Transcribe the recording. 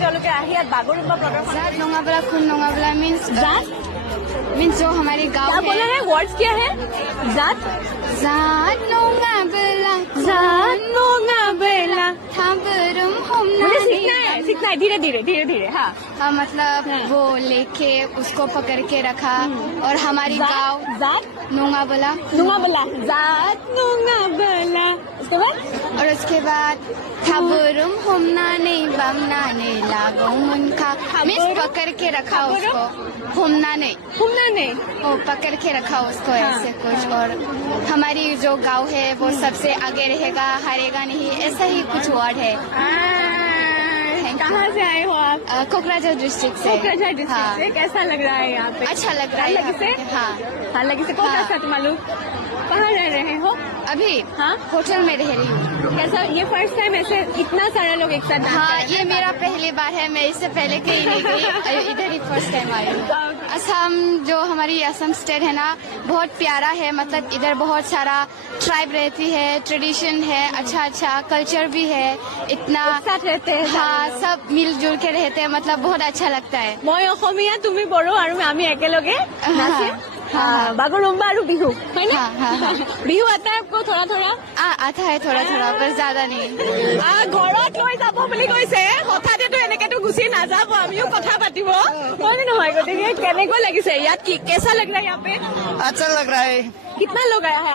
তেওঁলোকে আহি ইয়াত বাগৰুম্বা প্ৰদৰ্শন जात नोंगाबला खुन नोंगाबला मीन्स जो हमारे गांव क्या बोल रहे हैं वर्ड्स क्या है जात जात नोंगाबला थाबरुम मुझे हमना सीखना है धीरे धीरे हाँ हाँ मतलब वो लेके उसको पकड़ के रखा और हमारी गांव जात नोंगाबला जात नोंगाबला उसके बाद और उसके बाद थाबरुम हमना नहीं बमना नहीं लागो मुनखा मीन्स पकड़ के रखा उसको घूमना नहीं वो पकड़ के रखा उसको ऐसे कुछ और हमारी जो गांव है वो सबसे आगे रहेगा हारेगा नहीं ऐसा ही कुछ वर्ड है। कहाँ से आए हो आप? कोकराझार डिस्ट्रिक्ट से। कोकराझार डिस्ट्रिक्ट से कैसा लग रहा है यहाँ पे? अच्छा लग रहा है यहाँ पे। हाँ हालांकि से कौन सा मालूम कहाँ रह रहे हो अभी? हाँ होटल में रह रही हूँ। कैसा ये फर्स्ट टाइम ऐसे इतना सारा लोग एक साथ? हाँ ये मेरा पहली बार है, मैं इससे पहले कहीं नहीं गई, इधर ही फर्स्ट टाइम आई हूँ। असम जो हमारी असम स्टेट है ना बहुत प्यारा है, मतलब इधर बहुत सारा ट्राइब रहती है, ट्रेडिशन है, अच्छा कल्चर भी है, इतना साथ रहते हैं। हाँ सब मिलजुल के रहते हैं, मतलब बहुत अच्छा लगता है। मैं অসমীয়া তুমি বড়ো আৰু আমি একেলগে নাচিম বাগৰুম্বা আৰু বিহু হয় না? বিহু आता है आपको थोड़ा आता है थोड़ा पर ज्यादा नहीं। ঘৰত লৈ যাব বুলি কৈছে, হঠাতেতো এনেকেতো গুচি নাযাব, আমিও কথা পাতিব হয় নে নহয়? গতিকে কেনেকৈ লাগিছে ইয়াত? কি कैसा लग रहा है यहाँ पे? अच्छा लग रहा है। कितना लोग आया है?